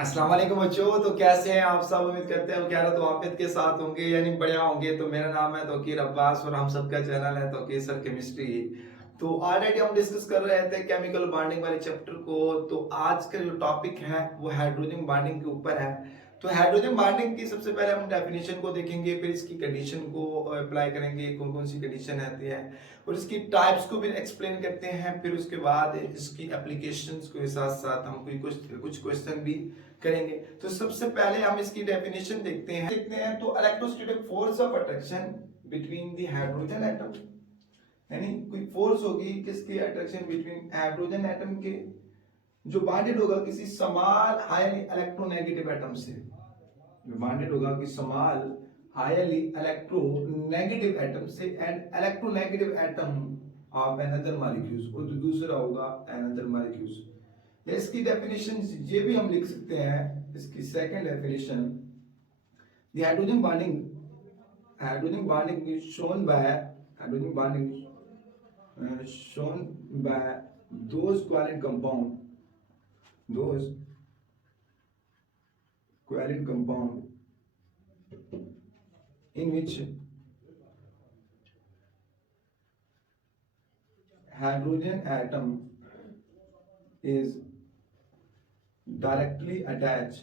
अस्सलाम वालेकुम बच्चों। तो कैसे हैं आप सब? उम्मीद करते हैं खैर तो आफियत के साथ होंगे यानी बढ़िया होंगे। तो मेरा नाम है तौकीर अब्बास और हम सबका चैनल है तौकीर सर केमिस्ट्री। तो ऑलरेडी हम डिस्कस कर रहे थे केमिकल बॉन्डिंग वाले चैप्टर को। तो आज का जो टॉपिक है वो हाइड्रोजन बॉन्डिंग के ऊपर है। तो हाइड्रोजन बॉन्डिंग की सबसे पहले हम डेफिनेशन को देखेंगे, फिर इसकी कंडीशन को अप्लाई करेंगे, कौन कौन सी कंडीशन आती है, और इसकी टाइप्स को भी एक्सप्लेन करते हैं। फिर उसके बाद इसकी एप्लीकेशंस के साथ साथ हम कुछ क्वेश्चन भी करेंगे। तो सबसे पहले हम इसकी डेफिनेशन देखते हैं। तो electrostatic force of attraction between the hydrogen atom, यानी कोई फोर्स होगी किसकी अट्रैक्शन बिटवीन हाइड्रोजन एटम के, जो बॉन्डेड होगा किसी स्मॉल हाईली इलेक्ट्रोनेगेटिव एटम से, जो बॉन्डेड होगा कि स्मॉल हाईली इलेक्ट्रोनेगेटिव एटम से and electronegative atom of another molecules, और जो दूसरा होगा अनदर मॉलिक्यूल्स। इसकी डेफिनेशन ये भी हम लिख सकते हैं। इसकी second definition, the hydrogen bonding is shown by hydrogen bonding shown by those covalent compound in which hydrogen atom is directly attached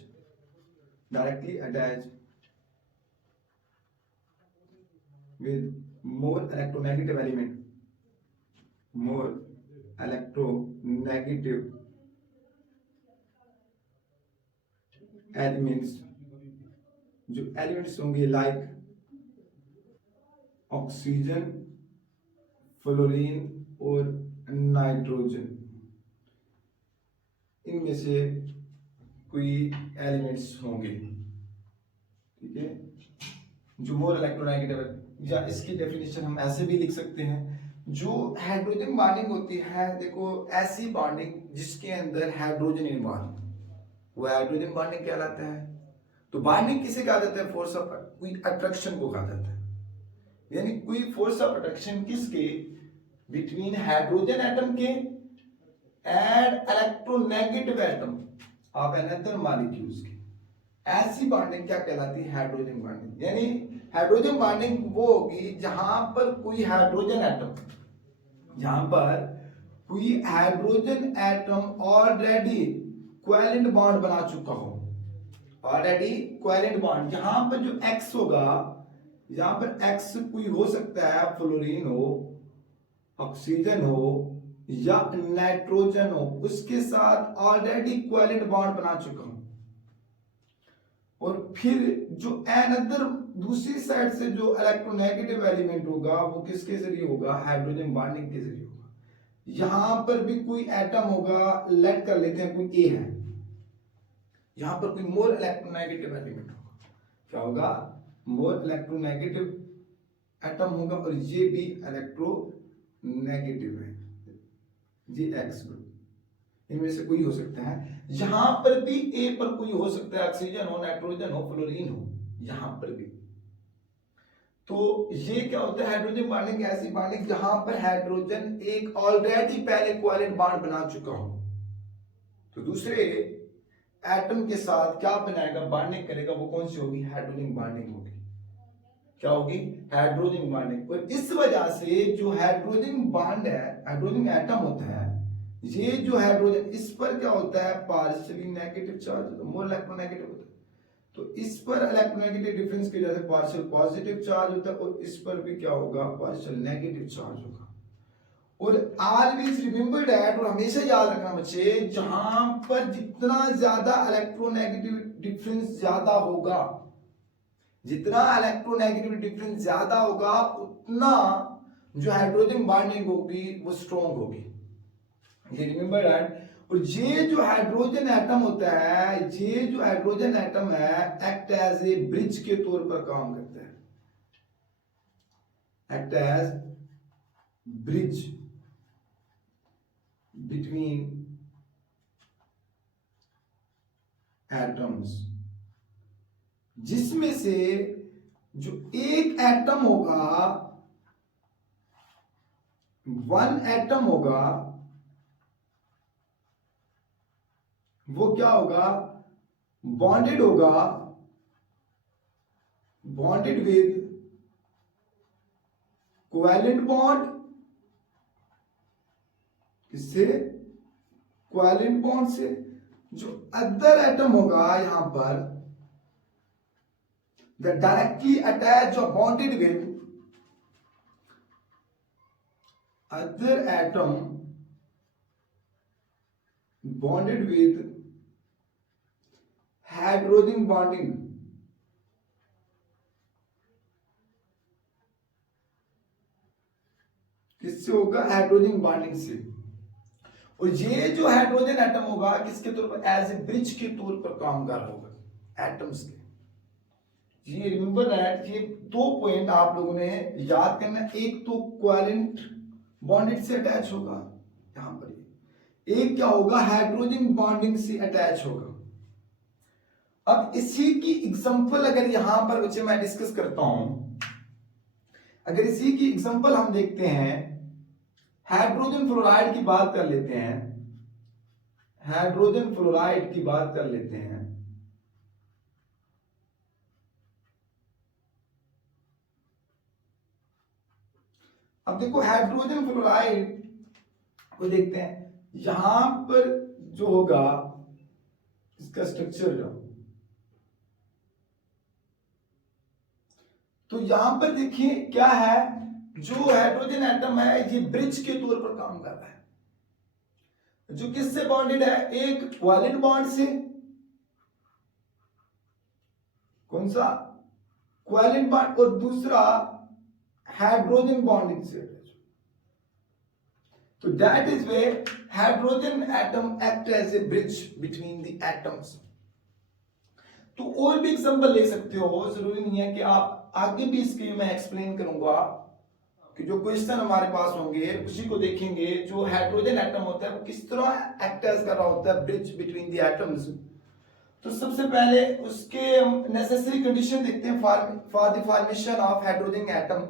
with more electronegative elements, जो एलिमेंट्स होंगे लाइक ऑक्सीजन, फ्लोरीन और नाइट्रोजन, इनमें से कोई elements होंगे, ठीक है, जो मोर इलेक्ट्रोनेगेटिव है। या इसकी डेफिनेशन हम ऐसे भी लिख सकते हैं, जो हाइड्रोजन बॉन्डिंग होती है, देखो ऐसी बॉन्डिंग जिसके अंदर हाइड्रोजन इन्वॉल्व, वो हाइड्रोजन बॉन्डिंग कहलाता है। तो बॉन्डिंग किसे कहा जाता है? फोर्स ऑफ कोई अट्रैक्शन को कहा जाता है, यानी कोई फोर्स ऑफ अट्रैक्शन किसके, बिटवीन हाइड्रोजन एटम के and electronegative atom of another molecules की। ऐसी बॉन्डिंग क्या कहलाती है? Hydrogen bonding. यानी हाइड्रोजन बॉन्डिंग वो होगी जहां पर कोई हाइड्रोजन एटम, जहां पर कोई hydrogen atom already covalent bond बना चुका हो, ऑलरेडी कोवेलेंट बॉन्ड, जहां पर जो एक्स होगा, जहां पर एक्स कोई हो सकता है, फ्लोरीन हो, ऑक्सीजन हो या नाइट्रोजन हो, उसके साथ ऑलरेडी कोवेलेंट बॉन्ड बना चुका हूं। और फिर जो अनदर दूसरी साइड से जो इलेक्ट्रोनेगेटिव एलिमेंट होगा वो किसके जरिए होगा? हाइड्रोजन बॉन्डिंग के जरिए होगा। यहां पर भी कोई एटम होगा, लेट कर लेते हैं कोई ए है, यहां पर कोई मोर इलेक्ट्रोनेगेटिव एलिमेंट होगा। क्या होगा? मोर इलेक्ट्रोनेगेटिव एटम होगा, और ये भी इलेक्ट्रोनेगेटिव है, ये एक्स ग्रुप, इनमें से कोई हो सकता है। यहां पर भी ए पर कोई हो सकता है, ऑक्सीजन हो, नाइट्रोजन हो, फ्लोरीन हो, यहां पर भी। तो ये क्या होता है? हाइड्रोजन बॉन्डिंग ऐसी बॉन्डिंग जहां पर हाइड्रोजन एक ऑलरेडी पहले कोवेलेंट बॉन्ड बना चुका हो, तो दूसरे एटम के साथ क्या बनाएगा? बॉन्डिंग करेगा। वो कौन सी होगी? हाइड्रोजन बॉन्डिंग होगी। क्या होगी? Hydrogen bonding. और इस वजह से जो हाइड्रोजन बॉन्ड है, हाइड्रोजन एटम होता है, ये जो हाइड्रोजन, इस पर क्या होता है? पार्शियली नेगेटिव चार्ज होता है, मोर इलेक्ट्रोनेगेटिव होता है। तो इस पर इलेक्ट्रोनेगेटिव डिफरेंस की वजह से पार्शियल पॉजिटिव चार्ज होता है, और इस पर भी क्या होगा? पार्शियल नेगेटिव चार्ज होगा। और ऑलवेज रिमेंबर दैट, और हमेशा याद रखना बच्चे, जहां पर जितना ज्यादा इलेक्ट्रोनेगेटिव डिफरेंस ज्यादा होगा, जितना इलेक्ट्रोनेगेटिव डिफरेंस ज्यादा होगा, उतना जो हाइड्रोजन बॉन्डिंग होगी वो स्ट्रॉन्ग होगी। ये रिमेंबर दैट। और ये जो हाइड्रोजन एटम होता है, ये जो हाइड्रोजन एटम है, एक्ट एज ए ब्रिज के तौर पर काम करता है, act as bridge between atoms, जिसमें से जो एक एटम होगा, वन एटम होगा, वो क्या होगा? बॉन्डेड होगा, बॉन्डेड विद कोवैलेंट बॉन्ड, किससे? कोवैलेंट बॉन्ड से। जो अदर एटम होगा यहां पर, द डायरेक्टली अटैच और bonded with other atom bonded with hydrogen bonding, किससे होगा? हाइड्रोजन बॉन्डिंग से। और ये जो हाइड्रोजन एटम होगा किसके तौर पर? एज ए ब्रिज के तौर पर काम कर रहा होगा एटम्स के। ये रिमेंबर दैट, ये 2 पॉइंट आप लोगों ने याद करना। एक तो कोवैलेंट बॉन्डेड से अटैच होगा यहां पर, एक क्या होगा? हाइड्रोजन बॉन्डिंग से अटैच होगा। अब इसी की एग्जांपल अगर यहां पर बच्चे मैं डिस्कस करता हूं, अगर इसी की एग्जांपल हम देखते हैं, हाइड्रोजन फ्लोराइड की बात कर लेते हैं, हाइड्रोजन फ्लोराइड की बात कर लेते हैं। अब देखो हाइड्रोजन फ्लोराइड को देखते हैं, यहां पर जो होगा इसका स्ट्रक्चर जो, तो यहां पर देखिए क्या है, जो हाइड्रोजन एटम है ये ब्रिज के तौर पर काम कर रहा है। जो किससे बॉन्डेड है? एक कोवैलेंट बॉन्ड से, कौन सा? कोवैलेंट बॉन्ड, और दूसरा हाइड्रोजन बॉन्डिंग से। तो that is way hydrogen atom act as a bridge between the atoms. तो और भी एग्जांपल ले सकते हो, जरूरी नहीं है कि आप आगे भी इसके मैं एक्सप्लेन करूंगा कि जो क्वेश्चन हमारे पास होंगे उसी को देखेंगे। जो हाइड्रोजन एटम होता है वो किस तरह एक्ट एज कर रहा होता है ब्रिज बिटवीन द एटम्स। तो सबसे पहले उसके नेसेसरी कंडीशन देखते हैं for the formation of hydrogen atom.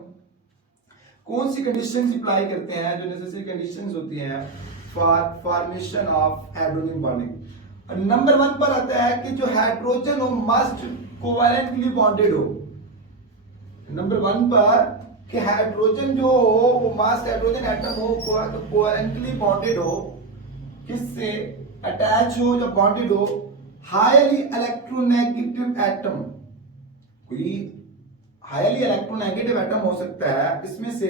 कौन सी कंडीशंस अप्लाई करते हैं? जो नेसेसरी कंडीशंस होती हैं for formation of hydrogen bonding. Number 1 पर आता है कि जो हाइड्रोजन हो मस्ट कोवैलेंटली बॉन्डेड हो। नंबर 1 पर कि हाइड्रोजन जो हो वो मस्ट, हाइड्रोजन एटम हो कोवैलेंटली बॉन्डेड हो, किससे? अटैच हो या बॉन्डेड हो हाईली इलेक्ट्रोनेगेटिव एटम। कोई हाईली इलेक्ट्रोनेगेटिव एटम हो सकता है, इसमें से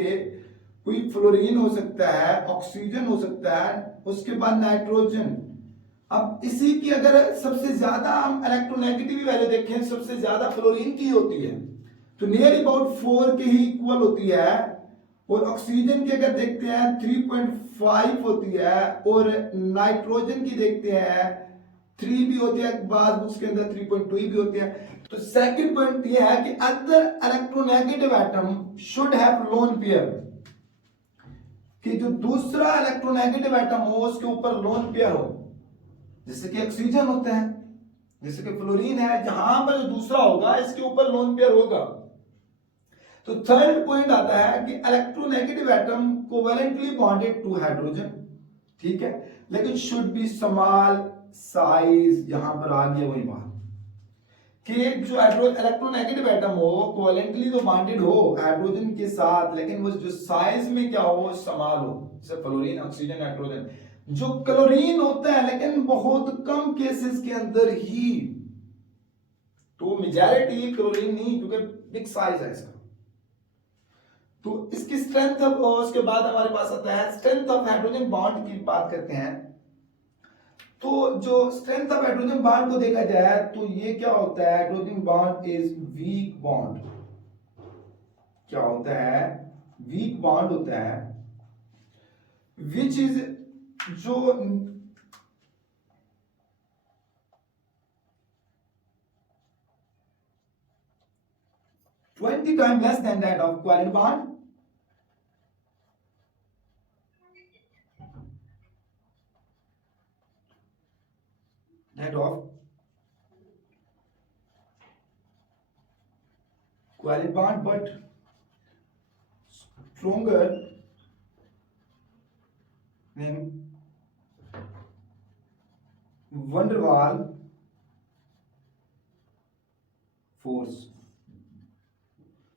कोई फ्लोरीन हो सकता है, ऑक्सीजन हो सकता है, उसके बाद नाइट्रोजन। अब इसी की अगर सबसे ज्यादा हम इलेक्ट्रोनेगेटिव वैल्यू देखें, सबसे ज्यादा फ्लोरीन की होती है, तो नियर अबाउट 4 के ही इक्वल होती है। और ऑक्सीजन की अगर देखते हैं 3.5 होती है, और नाइट्रोजन की देखते हैं 3 भी होती है, बाद उसके अंदर 3.2 भी होती है। तो सेकंड पॉइंट ये है कि other electronegative atom should have lone pair, कि जो दूसरा इलेक्ट्रोनेगेटिव एटम हो उसके ऊपर लोन पेयर हो, जैसे कि ऑक्सीजन होता है, जैसे कि फ्लोरीन है, जहां पर जो दूसरा होगा इसके ऊपर लोन पेयर होगा। तो थर्ड पॉइंट आता है कि electronegative atom covalently bonded to hydrogen, ठीक है, लेकिन शुड बी स्मॉल साइज। यहां पर आ गया वही बात कि जो इलेक्ट्रोनेगेटिव एटम हो कोवैलेंटली तो बॉन्डेड हो हाइड्रोजन के साथ, लेकिन वो जो साइज में क्या हो, स्मॉल हो, जैसे फ्लोरीन, ऑक्सीजन, नाइट्रोजन। जो क्लोरीन होता है लेकिन बहुत कम केसेस के अंदर ही, तो मेजॉरिटी क्लोरीन नहीं, क्योंकि बिग साइज है इसका। तो इसकी स्ट्रेंथ ऑफ, उसके बाद हमारे पास आता है स्ट्रेंथ ऑफ हाइड्रोजन बॉन्ड की बात करते हैं। तो जो स्ट्रेंथ ऑफ हाइड्रोजन बॉन्ड को देखा जाए तो ये क्या होता है? Hydrogen bond is weak bond. क्या होता है? वीक बॉन्ड होता है, विच इज जो 20 times less than that of covalent bond, that of covalent bond, but stronger than van der Waal force.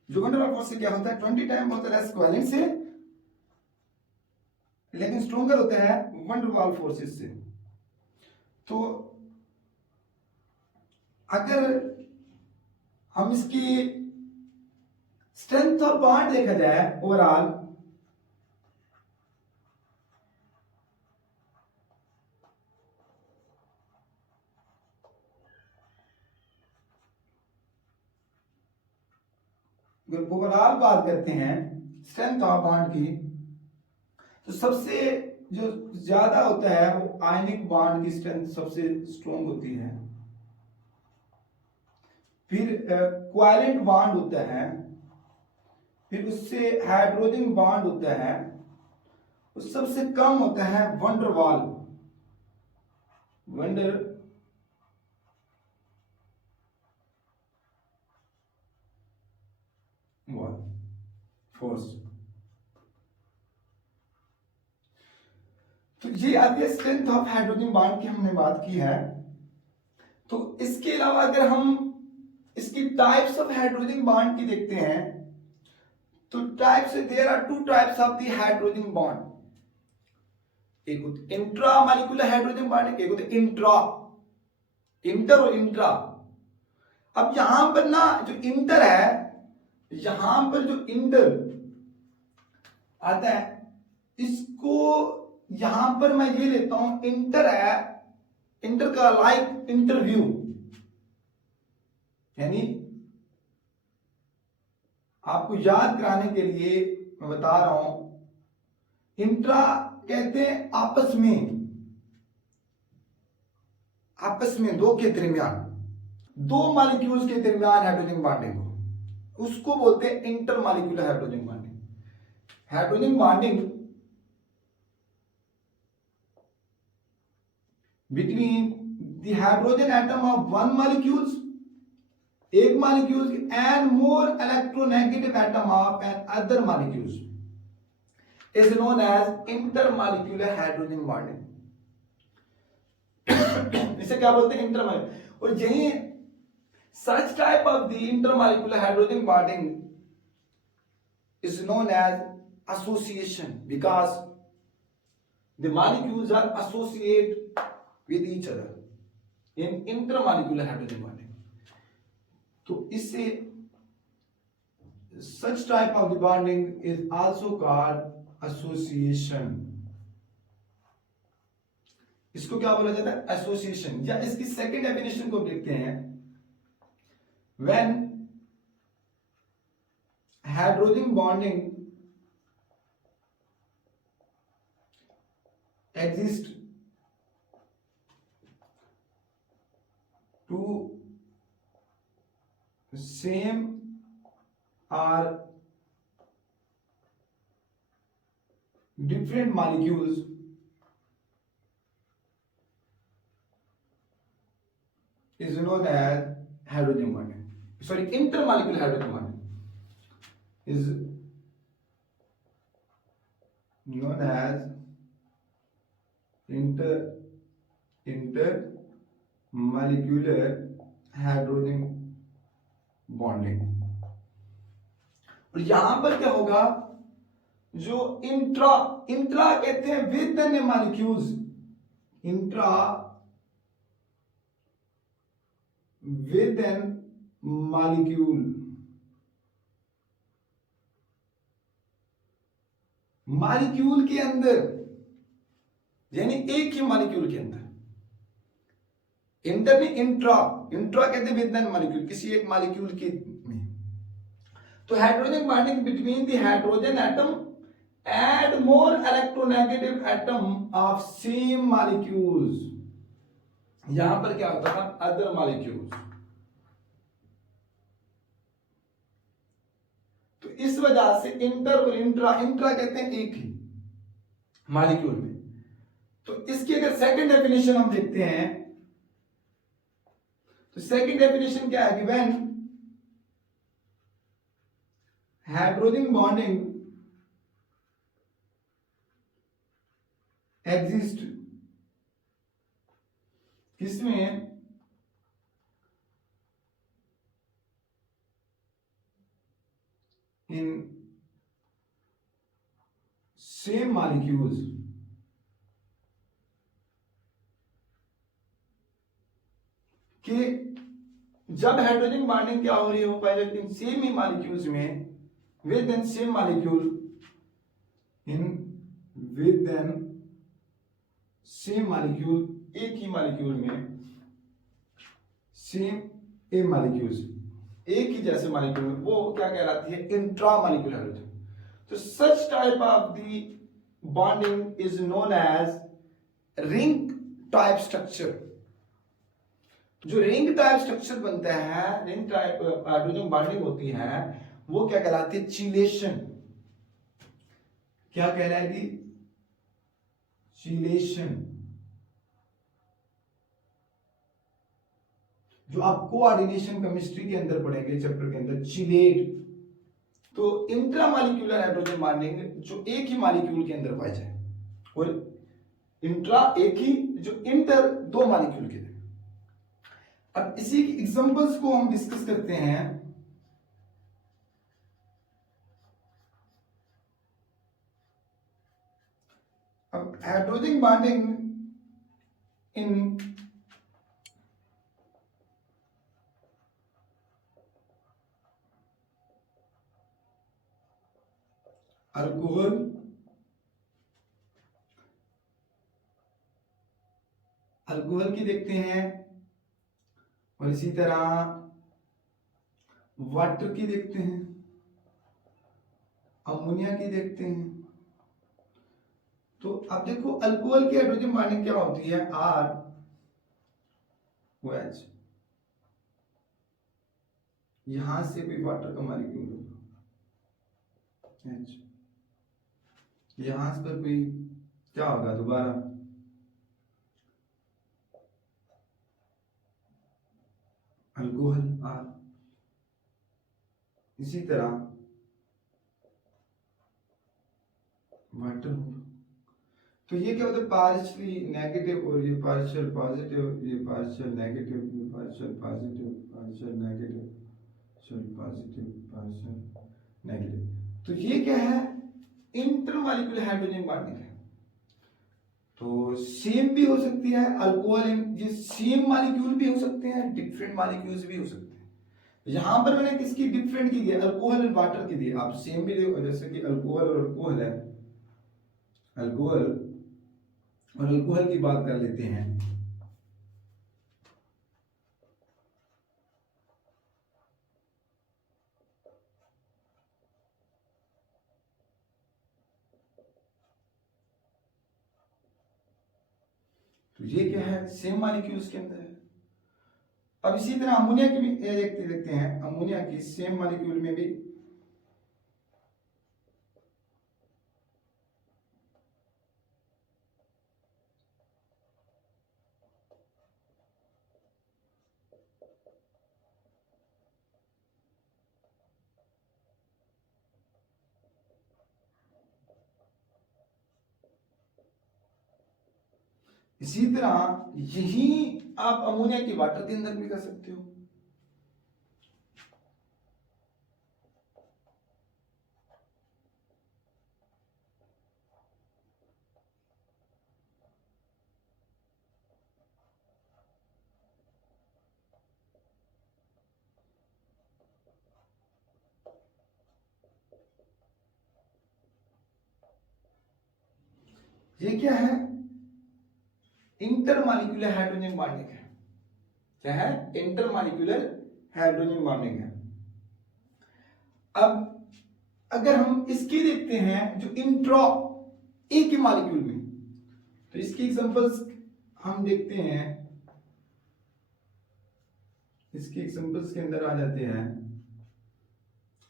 जो वंडरवॉल फोर्स से क्या होता है, 20 टाइम होता है लेस कोवेलेंट से, लेकिन स्ट्रॉन्गर होता है वंडरवॉल फोर्सेस से। तो अगर हम इसकी स्ट्रेंथ ऑफ बॉन्ड देखा जाए ओवरऑल, अगर ओवरऑल बात करते हैं स्ट्रेंथ ऑफ बॉन्ड की, तो सबसे जो ज्यादा होता है वो आयनिक बॉन्ड की स्ट्रेंथ सबसे स्ट्रॉन्ग होती है। फिर कोवैलेंट बॉन्ड होता है, फिर उससे हाइड्रोजन बॉन्ड होता है, उस सबसे कम होता है वंडरवॉल फोर्स। तो ये आती है स्ट्रेंथ ऑफ हाइड्रोजन बॉन्ड की हमने बात की है। तो इसके अलावा अगर हम इसकी टाइप्स ऑफ हाइड्रोजन बॉन्ड की देखते हैं, तो types there are two types of the hydrogen bond. एक होते इंट्रा मॉलिक्यूलर हाइड्रोजन बॉन्ड, एक होते इंट्रा, इंटर और इंट्रा। अब यहां पर ना जो इंटर है, यहां पर जो इंटर आता है, इसको यहां पर मैं ये लेता हूं इंटर है, इंटर का लाइक इंटरव्यू, यानी आपको याद कराने के लिए मैं बता रहा हूं, इंट्रा कहते हैं आपस में दो के दरमियान, दो मॉलिक्यूल्स के दरमियान हाइड्रोजन बॉन्डिंग को, उसको बोलते हैं inter molecular hydrogen bonding. Hydrogen bonding between the hydrogen atom of one molecules, एक molecules, and more electronegative atom of another molecules is known as intermolecular hydrogen bonding। इसे क्या बोलते हैं, इंटरमॉलिक्यूलर। और यही such type of the intermolecular hydrogen bonding is known as association, because the molecules are associate with each other in intermolecular hydrogen bonding। तो इससे such type of the bonding is also called association। इसको क्या बोला जाता है, association. या इसकी second definition को देखते हैं, when hydrogen bonding exist to same और different molecules is known as hydrogen bonding, sorry, intermolecular hydrogen bonding is known as intermolecular hydrogen bonding। और यहां पर क्या होगा, जो इंट्रा, इंट्रा कहते हैं with in molecules, intra with in molecule, molecule के अंदर, यानी एक ही मॉलिक्यूल के अंदर। इंटर में इंट्रा, इंट्रा कहते हैं विद इन मॉलिक्यूल, किसी एक मॉलिक्यूल के में। तो hydrogen bonding between the hydrogen atom add more electronegative atom of same molecules, यहां पर क्या होता था, other molecules। तो इस वजह से इंटर और इंट्रा, इंट्रा कहते हैं एक ही मॉलिक्यूल में। तो इसकी अगर सेकंड डेफिनेशन हम देखते हैं, तो सेकंड डेफिनेशन क्या है कि व्हेन हाइड्रोजन बॉन्डिंग एग्जिस्ट, किसमें, in same molecules कि जब हाइड्रोजन बॉन्डिंग क्या हो रही हो पहले इन सेम ही मॉलिक्यूल्स में with in same molecule in with in same molecule एक ही मॉलिक्यूल में सेम ए मॉलिक्यूल्स एक ही जैसे मॉलिक्यूल में वो क्या कहलाती है इंट्रा मॉलिक्यूलर हाइड्रोजन तो such type of the bonding is known as ring type structure जो रिंग टाइप स्ट्रक्चर बनता है रिंग टाइप हाइड्रोजन बॉन्डिंग होती है वो क्या कहलाती है चिलेशन क्या कहलाएगी चिलेशन जो आप कोऑर्डिनेशन केमिस्ट्री के अंदर पढ़ेंगे चैप्टर के अंदर चिलेट तो इंट्रामॉलिक्यूलर हाइड्रोजन बॉन्डिंग जो एक ही मॉलिक्यूल के अंदर पाई जाए और इंट्रा एक ही जो इंटर दो मॉलिक्यूल के अंदर अब इसी की एग्जांपल्स को हम डिस्कस करते हैं अब hydrogen bonding in alcohol alcohol की देखते हैं और इसी तरह वाटर की देखते हैं अमोनिया की देखते हैं तो अब देखो अल्कोहल की हाइड्रोजन बॉन्डिंग क्या होती है आर ओ एच यहां से भी वाटर का मॉलिक्यूल होगा एच यहां पर कोई क्या होगा दोबारा अल्कोहल आर इसी तरह वाटर होगा तो ये क्या होता है पार्शियली नेगेटिव और ये पार्शियल पॉजिटिव ये पार्शियल नेगेटिव ये partial positive partial negative positive partial negative तो ये क्या है इंटरमॉलिक्यूलर हाइड्रोजन बॉन्डिंग है तो सेम भी हो सकती है अल्कोहल ये सेम मॉलिक्यूल भी हो सकते हैं डिफरेंट मॉलिक्यूल्स भी हो सकते हैं यहां पर मैंने किसकी डिफरेंट की दी अल्कोहल और वाटर की दी आप सेम भी देखो जैसे कि अल्कोहल और अल्कोहल है अल्कोहल और अल्कोहल की बात कर लेते हैं तो ये क्या है सेम मॉलिक्यूल्स के अंदर है अब इसी तरह अमोनिया की भी देखते हैं अमोनिया की सेम मॉलिक्यूल में भी इसी तरह यही आप अमोनिया की वाटर के अंदर भी कर सकते हो ये क्या है इंटरमॉलिक्यूलर हाइड्रोजन बॉन्डिंग है क्या है इंटरमॉलिक्यूलर हाइड्रोजन बॉन्डिंग है अब अगर हम इसकी देखते हैं जो इंट्रा एक ही मॉलिक्यूल में तो इसकी एग्जांपल्स हम देखते हैं इसकी एग्जांपल्स के अंदर आ जाते हैं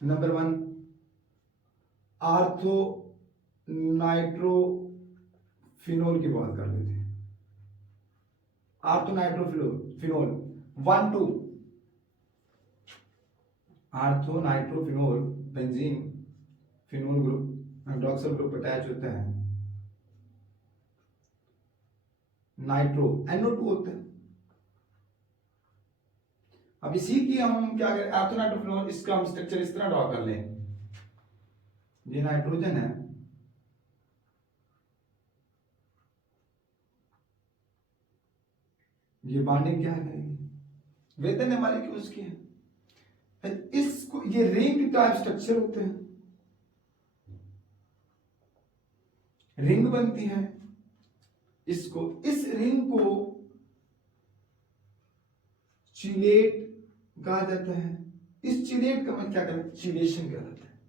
नंबर 1 आर्थो नाइट्रोफिनोल की बात कर लेते हैं ortho nitrophenol 1 2 ortho nitrophenol benzene phenol group hydroxyl group attach होता है नाइट्रो NO2 होता है अब इसी की हम क्या करें आर्थो नाइट्रोफिनोल इसका हम स्ट्रक्चर इस तरह ड्रॉ कर लें ये नाइट्रोजन है, ये बॉन्डिंग क्या है, वेतन हमारे क्यों उसकी है। इसको ये रिंग टाइप स्ट्रक्चर होते हैं, रिंग बनती है, इसको इस रिंग को चिलेट कहा जाता है। इस चिलेट का मतलब क्या कहते हैं, चिलेशन कहलाता है।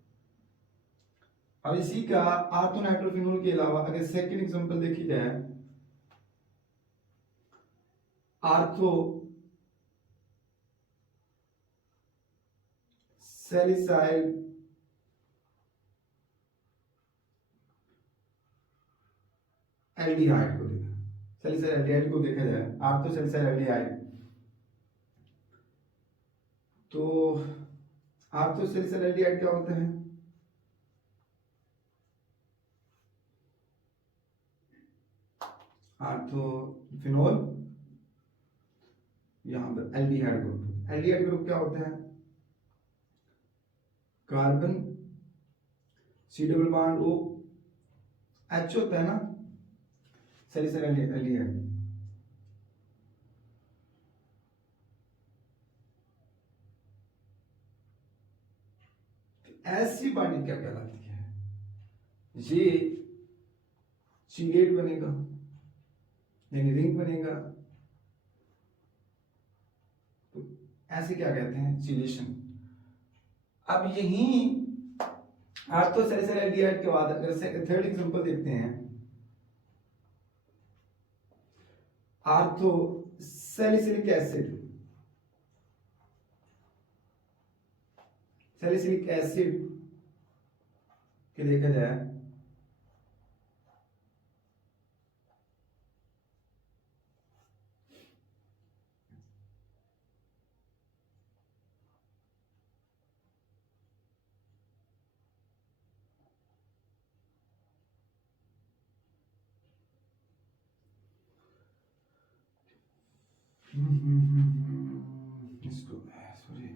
अब इसी का आर्थोनाइट्रोफिनोल के अलावा अगर सेकंड एग्जांपल देखी जाए, आर्थो सैलिसाइल एल्डिहाइड को देखा, सैलिसाइल एल्डिहाइड को देखा जाए, आर्थो सैलिसाइल एल्डिहाइड, तो आर्थो सैलिसाइल एल्डिहाइड क्या होता है, आर्थोफिनोल, यहां पर एल्डिहाइड ग्रुप, एल्डिहाइड ग्रुप क्या होता है, carbon C double bond O H होता है ना, सैलिसाइल एल्डिहाइड। ऐसी बॉन्डिंग क्या कहलाती है, ये चिलेट बनेगा, यानी रिंग बनेगा, तो ऐसे क्या कहते हैं, चिलेशन। अब यही आर्थो सैलिसाइल एल्डिहाइड के बाद अगर थर्ड एग्जांपल देखते हैं, ortho salicylic acid, salicylic acid के देखा जाए, इसको सॉरी,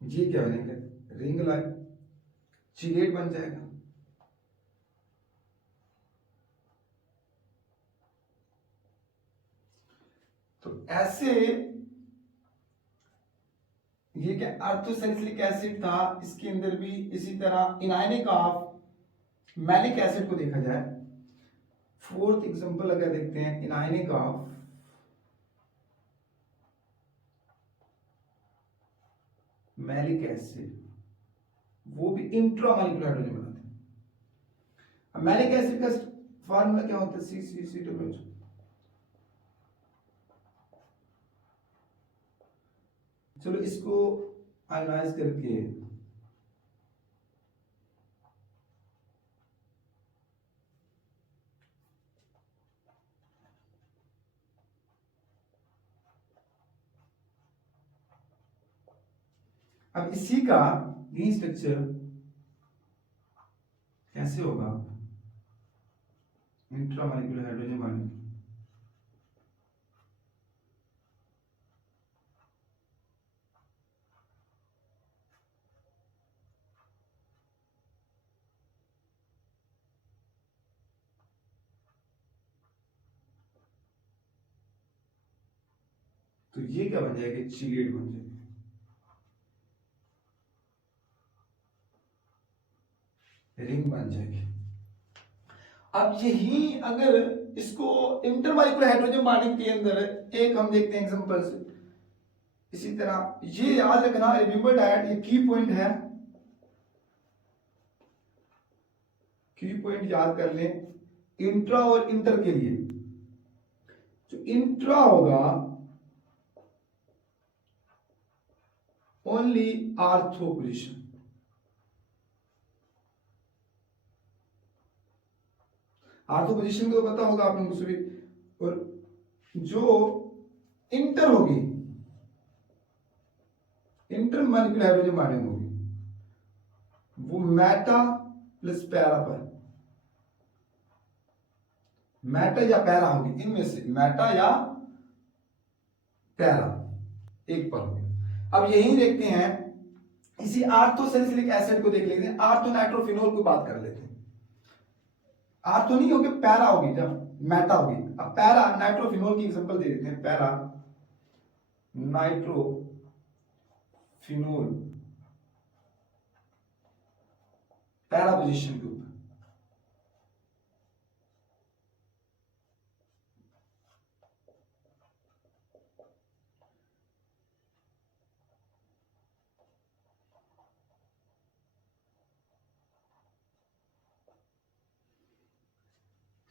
ये क्या बनेगा, रिंग लाइक चिलेट बन जाएगा। तो ऐसे ये क्या आर्थोसैलिसिलिक एसिड था, इसके अंदर भी इसी तरह इनायनिक ऑफ मैलिक एसिड को देखा जाए। फोर्थ एग्जांपल अगर देखते हैं, इनायनिक ऑफ मैलिक एसिड, वो भी इंट्रामॉलिक्यूलर हाइड्रोजन बनाते हैं। अब मैलिक एसिड का फार्मूला क्या होता है, सी सी सी डबल। चलो इसको आयनाइज करके अब इसी का ये स्ट्रक्चर कैसे होगा, इंट्रामॉलिक्यूलर हाइड्रोजन बॉन्डिंग। तो ये क्या बन जाएगा, चिलेट बन जाएगा, रिंग बन जाएगी। अब यही अगर इसको इंटरमॉलिक्यूलर हाइड्रोजन बॉन्डिंग के अंदर एक हम देखते हैं एग्जांपल से, इसी तरह ये याद रखना, रिमेंबर दैट ये की पॉइंट है, की पॉइंट याद कर लें। इंट्रा और इंटर के लिए जो इंट्रा होगा only ortho position, ortho position को तो पता होगा आप लोगों को सभी, और जो इंटर होगी, इंटर मॉलिक्यूलर हाइड्रोजन बॉन्डिंग होगी, वो मेटा प्लस पैरा पर, मेटा या पैरा होगी, इनमें से मेटा या पैरा, एक पर हो गया। अब यही देखते हैं इसी आर्थोसैलिसिलिक एसिड को देख लेते हैं, आर्थोनाइट्रोफिनोल को बात कर लेते हैं। आर्थो नहीं होगी, पैरा होगी, जब मेटा होगी। अब पैरा नाइट्रोफिनोल की एग्जांपल दे देते हैं, पैरा नाइट्रोफिनोल पैरा पोजीशन के ऊपर।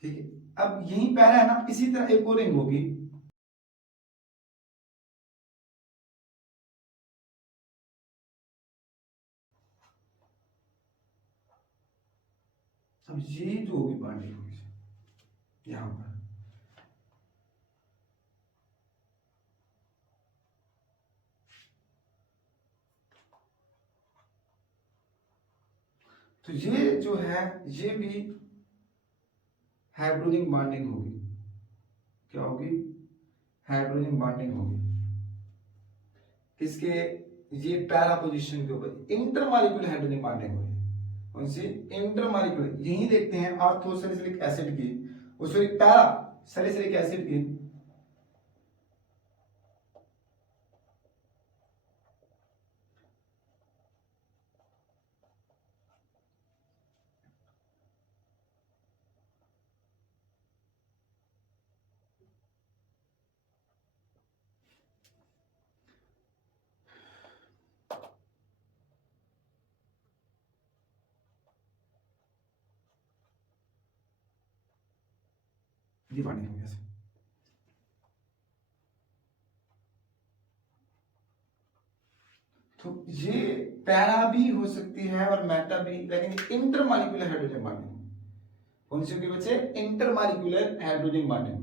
ठीक है, अब यही पैरा है ना, इसी तरह एक और रिंग होगी, अब ये जो होगी बाइंडिंग होगी यहां पर, तो ये जो है ये भी हाइड्रोजन बॉन्डिंग होगी। क्या होगी? हाइड्रोजन बॉन्डिंग होगी किसके? ये पैरा पोजीशन के ऊपर इंटरमॉलिक्यूलर हाइड्रोजन बॉन्डिंग होगी। कौन सी? इंटरमॉलिक्यूलर। यही देखते हैं ऑर्थोसैलिसिलिक एसिड की, सॉरी पैरा सैलिसिलिक एसिड की ये बॉन्डिंग हो गया। तो ये पैरा भी हो सकती है और मेटा भी, लेकिन इंटरमॉलिक्यूलर हाइड्रोजन बॉन्डिंग। कौन सी होगी बच्चे? Intermolecular hydrogen bonding.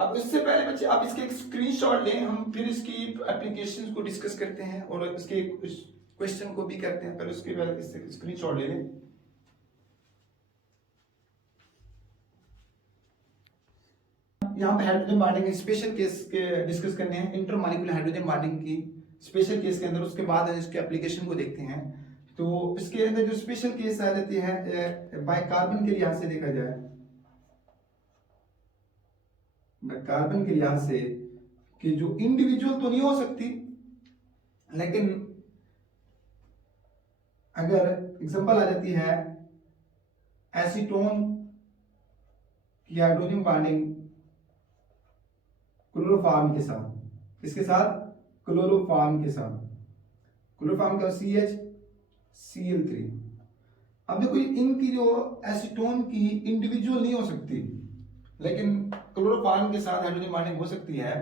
अब इससे पहले बच्चे आप इसके एक स्क्रीनशॉट लें, हम फिर इसकी एप्लीकेशंस को डिस्कस करते हैं और इसके क्वेश्चन को भी करते हैं। पहले उसके बाद इससे स्क्रीनशॉट ले लें। यहाँ पे हाइड्रोजन बॉन्डिंग स्पेशल केस के डिस्कस करने हैं, इंटरमॉलिक्यूलर हाइड्रोजन बॉन्डिंग की स्पेशल केस के अंदर। उसके बाद इसके एप्लीकेशन को देखते हैं। तो इसके अंदर जो स्पेशल केस आ जाती है बाइकार्बन के लिहाज से देखा जाए, कार्बन के लिहाज से कि जो इंडिविजुअल तो नहीं हो सकती, लेकिन अगर एग्जांपल आ जाती है एसीटोन की हाइड्रोजन बॉन्डिंग क्लोरोफॉर्म के साथ, किसके साथ? क्लोरोफॉर्म के साथ। क्लोरोफॉर्म का CH Cl3। अब देखो इनकी जो एसीटोन की इंडिविजुअल नहीं हो सकती, लेकिन क्लोरोफॉर्म के साथ हाइड्रोजन बॉन्डिंग हो सकती है।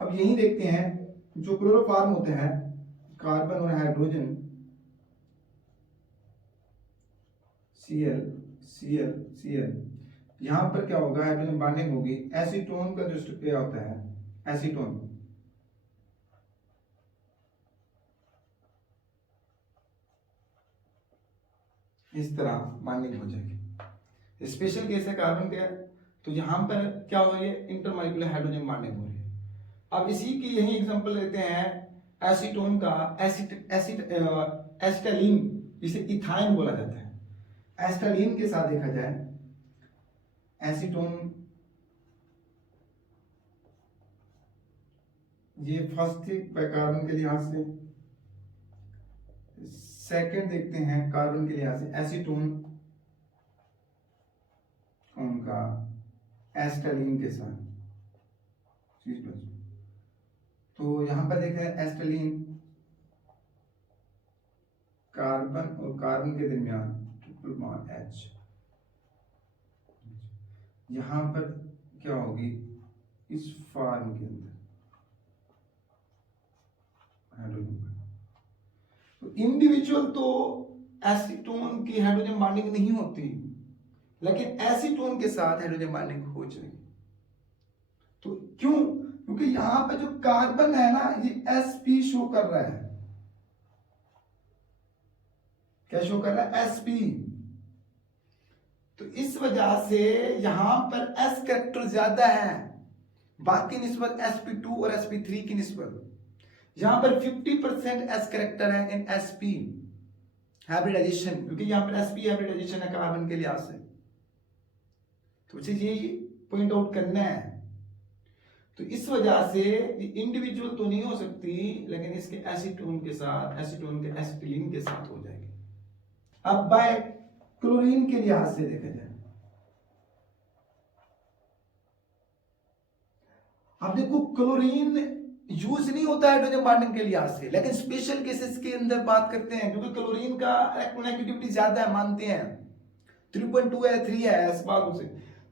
अब यही देखते हैं जो क्लोरोफॉर्म होते हैं, कार्बन और हाइड्रोजन Cl Cl Cl, यहां पर क्या होगा? हाइड्रोजन बॉन्डिंग होगी। एसीटोन का जो स्ट्रक्चर होता है, एसीटोन इस तरह बॉन्डिंग हो जाएगी। स्पेशल केस है कार्बन का, तो यहां पर क्या हो रही है? इंटरमॉलिक्यूलर हाइड्रोजन बॉन्डिंग हो रही है। अब इसी की यही एग्जांपल लेते हैं एसीटोन का एसिटालीन, जिसे इथाइन बोला जाता है। एसिटालीन के साथ देखा जाए, एसीटोन ये फर्स्ट थी कार्बन के लिहाज से। सेकंड देखते हैं कार्बन के लिहाज से एसीटोन उनका एस्टालीन के साथ। तो यहां पर देखें एस्टालीन कार्बन और कार्बन के दरमियान ट्रिपल बॉन्ड H, यहां पर क्या होगी? इस फॉर्म के अंदर हाइड्रोजन। तो इंडिविजुअल तो एसीटोन की हाइड्रोजन बॉन्डिंग नहीं होती, लेकिन एसीटोन के साथ हाइड्रोजन बॉन्डिंग हो जाएगी। तो क्यों? क्योंकि यहां पे जो कार्बन है ना, ये sp शो कर रहा है। क्या शो कर रहा है? sp। तो इस वजह से यहां पर s कैरेक्टर ज्यादा है, बाकी निस्बत sp2 और sp3 की निस्बत, यहां पर 50% s करेक्टर है इन sp हाइब्रिडाइजेशन, क्योंकि यहां पर sp हाइब्रिडाइजेशन है कार्बन के लिहाज से, तो मुझे ये पॉइंट आउट करना है। तो इस वजह से इंडिविजुअल तो नहीं हो सकती, लेकिन इसके एसीटोन के साथ, एसीटोन के एसिटिलीन के साथ हो जाएगी। अब बाय क्लोरीन के लिहाज से देखा जाए, अब देखो क्लोरीन यूज नहीं होता हाइड्रोजन बॉन्डिंग के लिहाज से, लेकिन स्पेशल केसेस के अंदर बात करते हैं, क्योंकि क्लोरीन का इलेक्ट्रोनेगेटिविटी ज्यादा है, मानते हैं 3.2 है, 3 है इस बात से,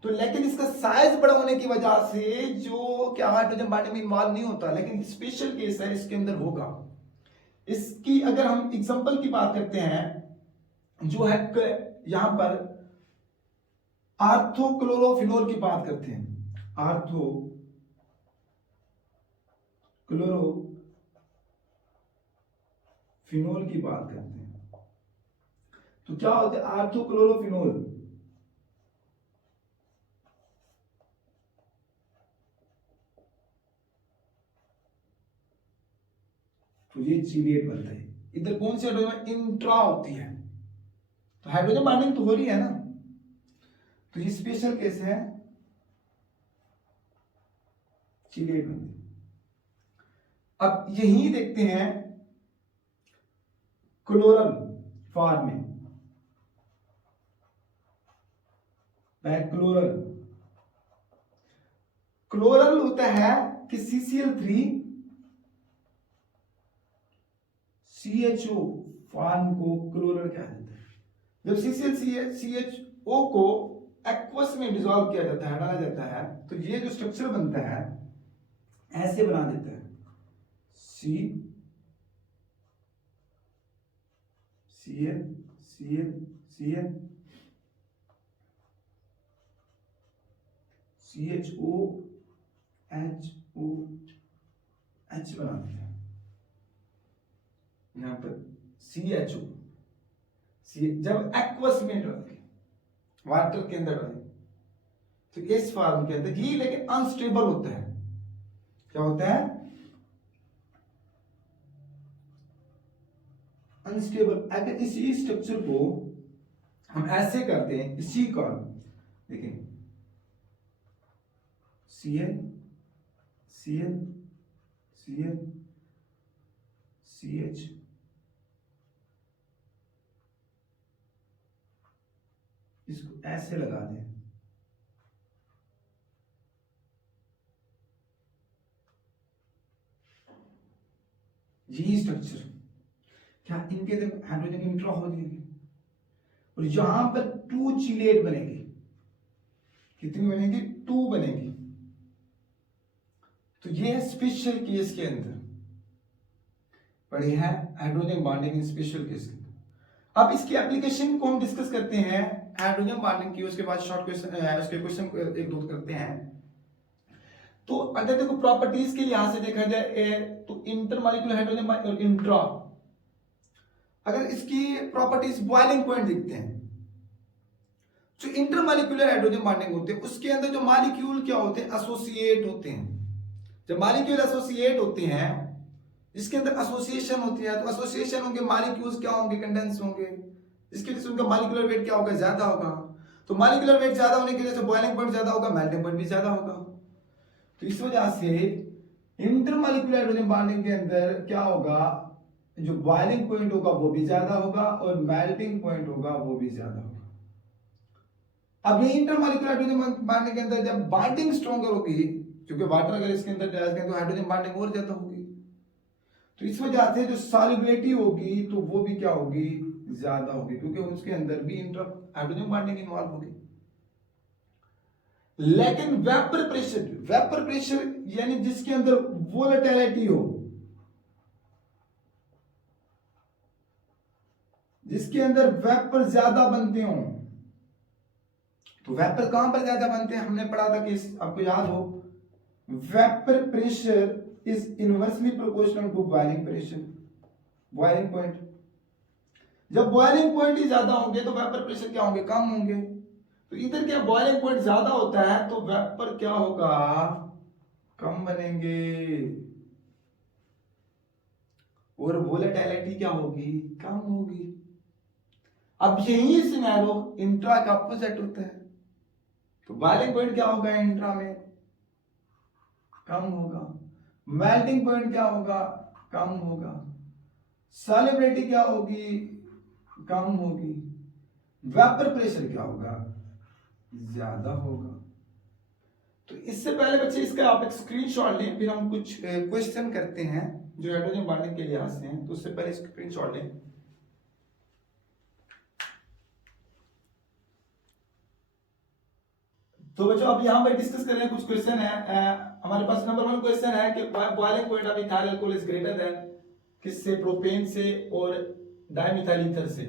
तो लेकिन इसका साइज बड़ा होने की वजह से जो क्या हाइड्रोजन बॉन्डिंग में इन्वॉल्व नहीं होता, लेकिन स्पेशल केस है इसके अंदर होगा। इसकी अगर हम एग्जांपल की बात करते हैं, जो है यहां पर आर्थोक्लोरोफिनोल की बात करते हैं, आर्थोक्लोरोफिनोल की बात करते हैं, तो क्या होता है आर्थोक्लोरोफिनोल, तो ये चीलेट बनता है। इधर कौन सी हाइड्रोजन इंट्रा होती है, तो हाइड्रोजन बॉन्डिंग तो हो रही है ना, तो ये स्पेशल केस है, चीलेट बनती है। अब यही देखते हैं क्लोरल फॉर्म में, क्लोरल, क्लोरल होता है कि CCl3 CHO फॉर्म को क्लोरल कहा जाता है। जब CCl CHO को एक्वस में डिसॉल्व किया जाता है, डाला जाता है, तो ये जो स्ट्रक्चर बनता है ऐसे बना देता है, CCl CHO H बना देता है, यहां पर CHO, जब एक्वस में डालते वाटर के अंदर डालें तो इस फॉर्म के अंदर ये, लेकिन अनस्टेबल होता है। क्या होता है? अनस्टेबल। अगर इसी स्ट्रक्चर को हम ऐसे करते हैं, इसी का देखें Cl Cl Cl CH, इसको ऐसे लगा दें, यही स्ट्रक्चर, क्या इनके हाइड्रोजन इंट्रा हो जाएगी और यहां पर 2 चीलेट बनेगी। कितनी बनेगी? 2 बनेगी। तो ये है स्पेशल केस के अंदर, पढ़ी है hydrogen bonding in special case के अंदर। अब इसकी एप्लीकेशन को हम डिस्कस करते हैं, हाइड्रोजन बॉन्डिंग की, उसके बाद शॉर्ट क्वेश्चन, उसके क्वेश्चन एक दो करते हैं। तो अगर देखो प्रॉपर्टीज के लिहाज से देखा जाए तो इंटरमॉलिक्यूलर हाइड्रोजन और इंट्रा, अगर इसकी प्रॉपर्टीज बॉइलिंग पॉइंट देखते हैं, जो इंटरमॉलिक्यूलर हाइड्रोजन बॉन्डिंग होते हैं उसके अंदर जो मॉलिक्यूल क्या होते हैं? एसोसिएट होते हैं। जब मॉलिक्यूल एसोसिएट होते हैं, जिसके अंदर एसोसिएशन होती है, तो एसोसिएशन होंगे, मॉलिक्यूल्स क्या होंगे? कंडेंस होंगे, जिसकी वजह से उनका मॉलिक्यूलर वेट क्या होगा? ज्यादा होगा। तो मॉलिक्यूलर वेट ज्यादा होने की वजह से बॉइलिंग पॉइंट ज्यादा होगा, मेल्टिंग पॉइंट भी ज्यादा होगा। तो इस वजह से इंटरमॉलिक्यूलर हाइड्रोजन बॉन्डिंग के अंदर क्या होगा? जो बॉइलिंग पॉइंट होगा वो भी ज्यादा होगा और मेल्टिंग पॉइंट होगा वो भी ज्यादा होगा। अब ये इंटरमॉलिक्यूलर हाइड्रोजन बॉन्डिंग के अंदर जब बॉन्डिंग स्ट्रॉन्गर होगी, क्योंकि वाटर अगर इसके अंदर डाल दें तो हाइड्रोजन बॉन्डिंग और ज्यादा होगी, तो इस वजह से जो सॉल्युबिलिटी होगी तो वो भी क्या होगी? ज्यादा होगी, क्योंकि उसके अंदर भी इंटर हाइड्रोजन बॉन्डिंग इन्वॉल्व होगी। लेकिन वेपर प्रेशर यानी जिसके अंदर वोलेटिलिटी हो, जिसके अंदर वेपर ज्यादा बनते हो, तो वेपर कहां पर ज्यादा बनते हैं? हमने पढ़ा था कि आपको याद हो, vapour pressure is inversely proportional to boiling pressure, boiling point. जब बॉइलिंग पॉइंट ही ज्यादा होंगे तो वेपर प्रेशर क्या होंगे? कम होंगे। तो इधर क्या बॉइलिंग पॉइंट ज्यादा होता है तो वेपर क्या होगा? कम बनेंगे और वोलेटिलिटी क्या होगी, कम होगी। अब यही सिनेरियो इंट्रा का अपोजिट होता है, तो बॉइलिंग पॉइंट क्या होगा इंट्रा में, कम होगा। मेल्टिंग पॉइंट क्या होगा, कम होगा। सॉल्युबिलिटी क्या होगी, कम होगी। वेपर प्रेशर क्या होगा, ज्यादा होगा। तो इससे पहले बच्चे इसका आप एक स्क्रीनशॉट लें, फिर हम कुछ क्वेश्चन करते हैं जो हाइड्रोजन बॉन्डिंग के लिहाज से हैं। तो उससे पहले स्क्रीनशॉट लें। तो बच्चों अब यहाँ पर डिस्कस कर रहे हैं कुछ क्वेश्चन है। हमारे पास नंबर 1 क्वेश्चन है कि boiling point of ethyl alcohol is greater than किससे, प्रोपेन से और डाइमिथाइल ईथर से।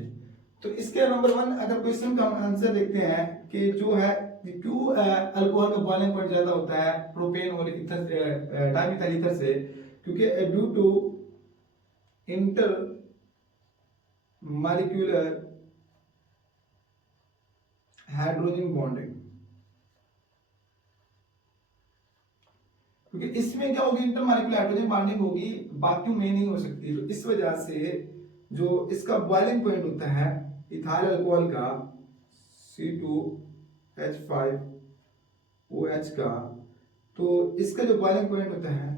तो इसके नंबर 1 अगर क्वेश्चन का आंसर देखते हैं कि जो है क्यों अल्कोहल का बॉइलिंग पॉइंट ज्यादा होता है प्रोपेन और ईथर डाइमिथाइल ईथर से, क्योंकि due to inter molecular hydrogen bonding, क्योंकि इसमें क्या होगी, इंटरमॉलिक्यूलर हाइड्रोजन बॉन्डिंग होगी, बाकियों में नहीं हो सकती। तो इस वजह से जो इसका बॉइलिंग पॉइंट होता है इथाइल अल्कोहल का C2H5OH का, तो इसका जो बॉइलिंग पॉइंट होता है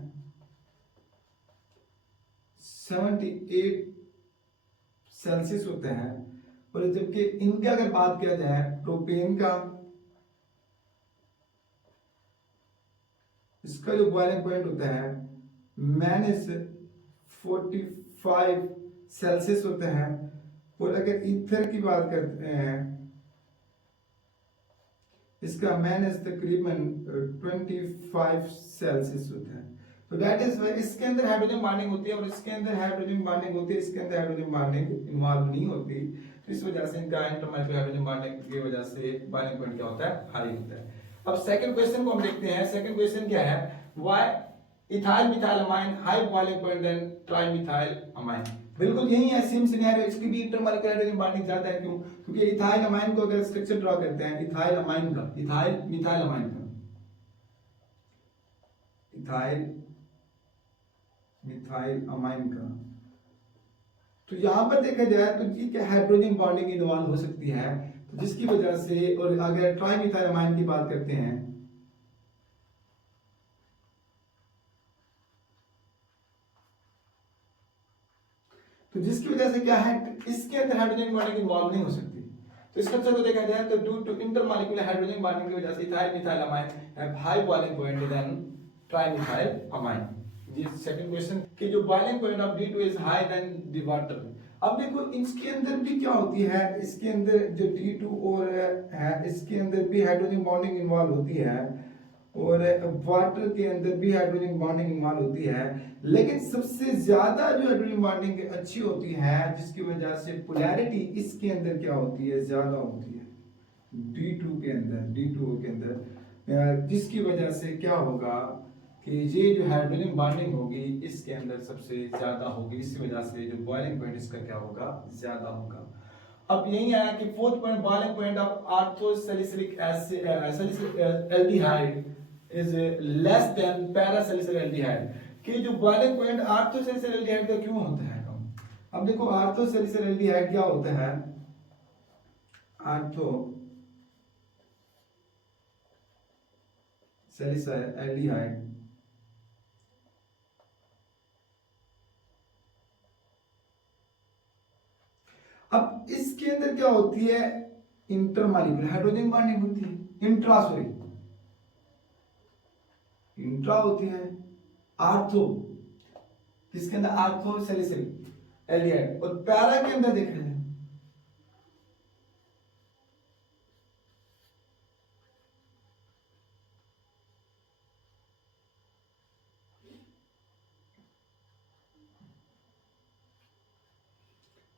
78 सेल्सियस होता है। और जबकि इनके अगर बात किया जाए प्रोपेन का, इसका जो बॉइलिंग पॉइंट होता है -45 सेल्सियस होता है। और अगर ईथर की बात करते हैं, इसका तकरीबन 25 सेल्सियस होता है। तो दैट इज वाई इसके अंदर हाइड्रोजन बॉन्डिंग होती है और इसके अंदर हाइड्रोजन बॉन्डिंग होती है, इसके अंदर हाइड्रोजन बॉन्डिंग इन्वॉल्व नहीं होती। तो इस वजह से इनका इंटरमॉलिक्यूलर हाइड्रोजन बॉन्डिंग की वजह से बॉइलिंग पॉइंट क्या होता है, हाई होता है। अब सेकंड क्वेश्चन को हम देखते हैं। सेकंड क्वेश्चन क्या है, why ethyl methyl amine high boiling point than trimethyl amine. बिल्कुल यही है, सेम सिनेरियो, इसकी भी इंटरमॉलिक्यूलर हाइड्रोजन बॉन्डिंग ज्यादा है। क्यों, क्योंकि इथाइल अमाइन को अगर स्ट्रक्चर ड्रॉ करते हैं इथाइल अमाइन का, इथाइल मिथाइल अमाइन का, इथाइल मिथाइल अमाइन का, तो यहां पर देखा जाए तो जी के हाइड्रोजन बॉन्डिंग इन्वॉल्व हो सकती है, तो जिसकी वजह से, और अगर ट्राइमिथाइल अमाइन की बात करते हैं तो जिसकी वजह से क्या है, इसके अंदर हाइड्रोजन बॉन्डिंग इन्वॉल्व नहीं हो सकती। तो स्ट्रक्चर को देखा जाए तो due to intermolecular hydrogen bonding की वजह से ethyl methyl amine have high boiling point than trimethyl amine. ये सेकंड क्वेश्चन कि जो boiling point of D2 is high than the water. अब देखो इसके अंदर भी क्या होती है, इसके अंदर जो D2 और है इसके अंदर भी हाइड्रोजन बॉन्डिंग इन्वॉल्व होती है और वाटर के अंदर भी हाइड्रोजन बॉन्डिंग इन्वॉल्व होती है। लेकिन सबसे ज्यादा जो हाइड्रोजन बॉन्डिंग अच्छी होती है, जिसकी वजह से पोलैरिटी इसके अंदर क्या होती है, ज्यादा होती है D2 के अंदर, जिसकी वजह से क्या होगा कि ये जो हाइड्रोजन बॉन्डिंग होगी इसके अंदर सबसे ज्यादा होगी। इसी वजह से जो बॉइलिंग पॉइंट इसका क्या होगा, ज्यादा होगा। अब यही आया कि fourth point, boiling point of orthosalicylic aldehyde is less than parasalicylic aldehyde. कि जो बॉइलिंग पॉइंट ऑर्थोसैलिसिलिक एल्डिहाइड का क्यों होता है कम। अब देखो ऑर्थोसैलिसिलिक एल्डिहाइड क्या होता है, ऑर्थोसैलिसिलिक एल्डिहाइड अब इसके अंदर क्या होती है, इंटरमॉलिक्यूलर हाइड्रोजन बॉन्डिंग होती है, इंट्रा होती है, आर्थो, किसके अंदर ऑर्थोसैलिसिलिक एल्डिहाइड, और पैरा के अंदर देखा जाए